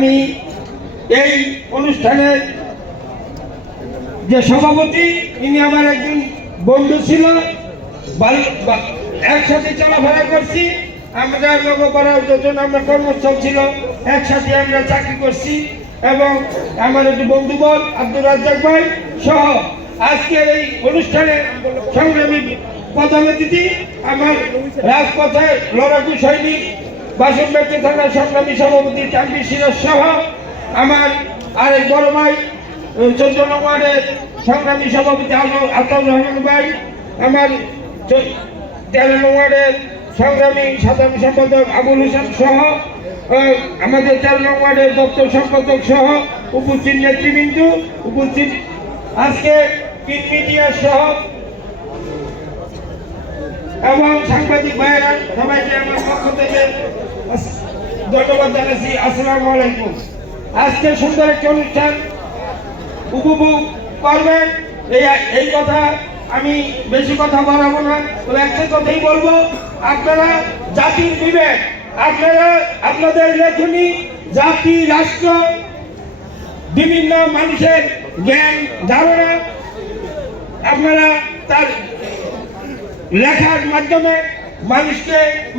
আমি এই অনুষ্ঠানের যে সভাপতি ইনি আমার একজন বন্ধু ছিল, একসাথে চলাফেরা করছি। আমরা নগরপাড়ার যখন আমরা কর্মস্থল ছিল একসাথে আমরা চাকরি করছি এবং আমার একটি বন্ধুবল আব্দুর রাজ্জাক ভাই সহ আজকের এই অনুষ্ঠানে সংগ্রামী প্রধান অতিথি আমার রাজপথের লড়াকু সৈনিক বাসনবাড়ি থানার সংগ্রামী সভাপতি তানভীর সিরাজ সহ আমার আরেক বড় ভাই 14 নং ওয়ার্ডের সংগ্রামী সভাপতি আতাউর রহমান ভাই, আমার 13 নং ওয়ার্ডের সংগ্রামী সাধারণ সম্পাদক আবুল হোসেন সহ আমাদের 13 নং ওয়ার্ডের দপ্তর সম্পাদক সহ উপস্থিত নেতৃবৃন্দ, উপস্থিত আজকে প্রিন্ট মিডিয়া সহ এবং সাংবাদিক ভাইয়েরা সবাইকে আমার পক্ষ থেকে ধন্যবাদ জানাচ্ছি। আসসালামু আলাইকুম। আজকে সুন্দর একটি অনুষ্ঠান উপভোগ করবেন, এই কথা আমি বেশি কথা বাড়াবো না, তবে একটা কথাই বলবো, আপনারা জাতির বিবেক, আপনারা আপনাদের লেখনী জাতি রাষ্ট্র বিভিন্ন মানুষের জ্ঞান ধারণা আপনারা তার লেখার মাধ্যমে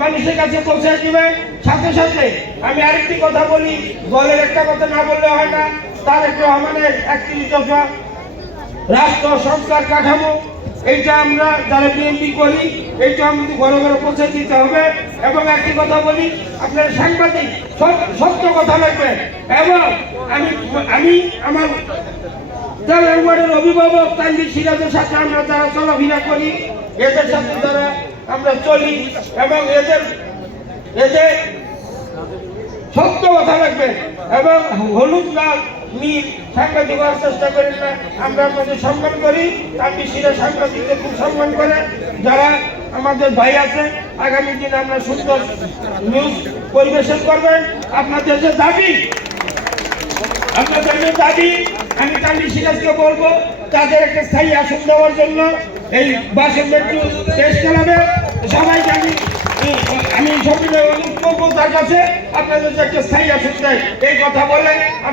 মানুষের কাছে পৌঁছে দিবেন। সাথে সাথে আমি আরেকটি কথা বলি, দলের একটা কথা না বললে হয় না। তারেক রহমানের 31 দফা রাষ্ট্র সংস্কার কাঠামো, এইটা আমরা যারা বিএনপি করি এইটা আমাদের ঘরে ঘরে পৌঁছে দিতে হবে। এবং একটি কথা বলি, আপনার সাংবাদিক সত্য কথা লাগবেন। এবং আমি আমার যারা আমাদের অভিভাবক তানভীর সিরাজের সাথে আমরা যারা চলাফেরা করি, এদের সাথে যারা আমরা চলি এবং এদের সত্য কথা লাগবে এবং হলুদ লাল নীল সাংবাদিক হওয়ার চেষ্টা করি না। আমরা আপনাদের সম্মান করি, তানভীর সিরাজ সাংবাদিকদের খুব সম্মান করে। যারা আমাদের ভাই আছে, আগামী দিনে আমরা সুন্দর নিউজ পরিবেশন করবেন। আপনাদের যে দাবি আমি তানভীর সিরাজকে বলবো তাদের একটা স্থায়ী আসন দেওয়ার জন্য এই বাসনবাড়ি দেশ খেলাবে সবাইকে আমি সবাই অনুরোধ করবো তার কাছে আপনাদের একটা স্থায়ী আসন দেয় এই কথা বলে